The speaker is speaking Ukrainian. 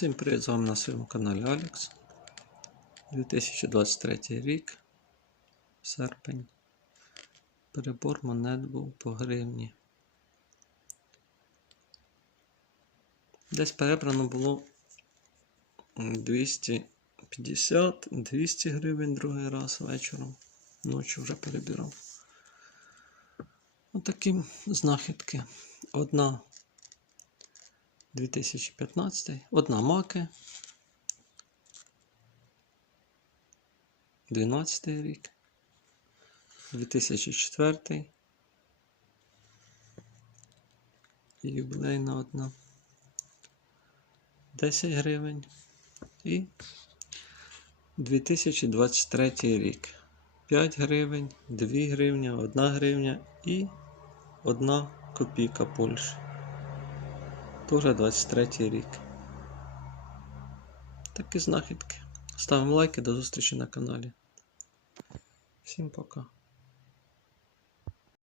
Всім привіт з вами на своєму каналі Алекс. 2023 рік, серпень. Перебор монет був по гривні. Десь перебрано було 250-200 гривень другий раз вечором. Ночі вже перебирав. Отакі знахідки. Одна 2015, одна маки. 12 рік. 2004. Юбілейна одна. 10 гривень. І 2023 рік. 5 гривень, 2 гривня, 1 гривня і 1 копійка Польщі. Тоже 23 рік. Такі знахідки. Ставимо лайки, до зустрічі на каналі. Всім пока.